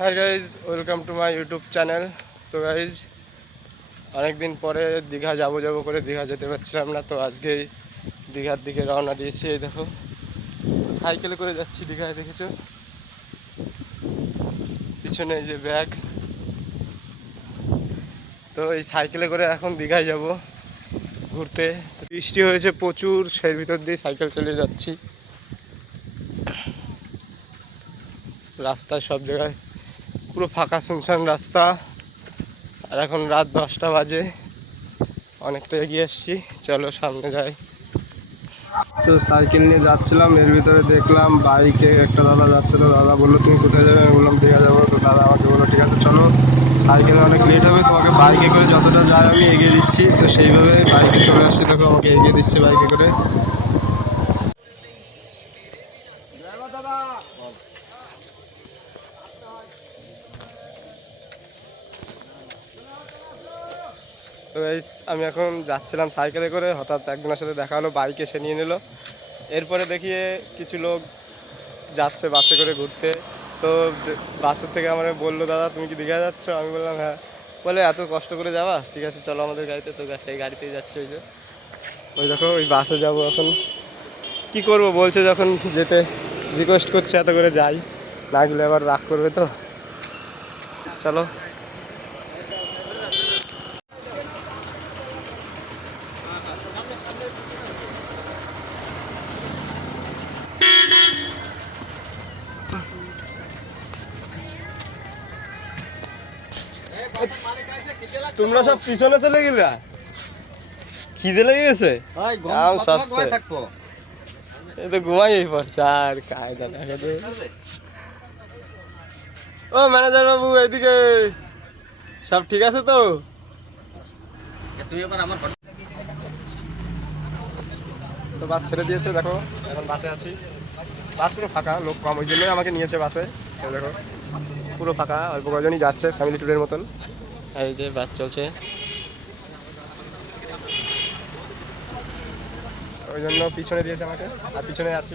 Hi guys, welcome to my YouTube channel. তো guys, অনেকদিন পরে দীঘা যাবো করে দীঘা যেতে পারছিলাম না, তো আজকেই দীঘার দিকে রওনা দিয়েছি। এই দেখো, সাইকেলে করে যাচ্ছি দীঘায়, দেখেছো পিছনে এই যে ব্যাগ। তো এই সাইকেলে করে এখন দীঘায় যাব ঘুরতে। বৃষ্টি হয়েছে প্রচুর, সেই ভিতর দিয়ে সাইকেল চালিয়ে যাচ্ছি। রাস্তায় সব জায়গায় পুরো ফাঁকা শুনশান রাস্তা। আর এখন রাত 10টা বাজে, অনেকটা এগিয়ে এসেছি, চলো সামনে যাই। তো সাইকেল নিয়ে যাচ্ছিলাম, এর ভিতরে দেখলাম বাইকে একটা দাদা যাচ্ছে। তো দাদা বললো তুমি কোথায় যাবে, আমি বললাম দীঘা যাবো। তো দাদা আমাকে বললো ঠিক আছে চলো, সাইকেলে অনেক লেট হবে, তোমাকে বাইকে করে যতটা যায় আমি এগিয়ে দিচ্ছি। তো সেইভাবে বাইকে চলে আসছি, দেখো আমাকে এগিয়ে দিচ্ছে বাইকে করে। তো এই আমি এখন যাচ্ছিলাম সাইকেলে করে, হঠাৎ একজনের সাথে দেখা হলো, বাইকে সে নিয়ে নিল। এরপরে দেখিয়ে কিছু লোক যাচ্ছে বাসে করে ঘুরতে। তো বাসের থেকে আমার বললো দাদা তুমি কি দীঘা যাচ্ছ, আমি বললাম হ্যাঁ। বলে এত কষ্ট করে যাওয়া, ঠিক আছে চলো আমাদের গাড়িতে। তো সেই গাড়িতেই যাচ্ছে। ওই যে ওই দেখো, ওই বাসে যাব এখন। কি করব, বলছে যখন যেতে, রিকোয়েস্ট করছে এত করে যাই, না গেলে আবার রাগ করবে। তো চলো। তোমরা সব পিছনে চলে গেলা, খিদে লেগে গেছে। এই তো ঘুমাই পড়ছে আর কায়দা দেখাতে। ও ম্যানেজার বাবু, এইদিকে সব ঠিক আছে তো? তো বাস ছেড়ে দিয়েছে, দেখো এখন বাসে আছি। বাস পুরো ফাঁকা, লোক কম, ওই জন্যই আমাকে নিয়েছে বাসে। দেখো পুরো ফাঁকা, অল্প কজনই যাচ্ছে, ফ্যামিলি ট্যুরের মতন। এই যে বাস চলছে, ওই জন্য পিছনে দিয়েছে আমাকে, আর পিছনে আছি।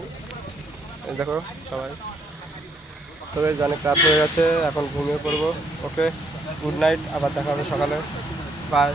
এই দেখো সবাই। তবে অনেক রাত হয়ে গেছে, এখন ঘুমিয়ে পড়বো। ওকে, গুড নাইট, আবার দেখা হবে সকালে। বাই।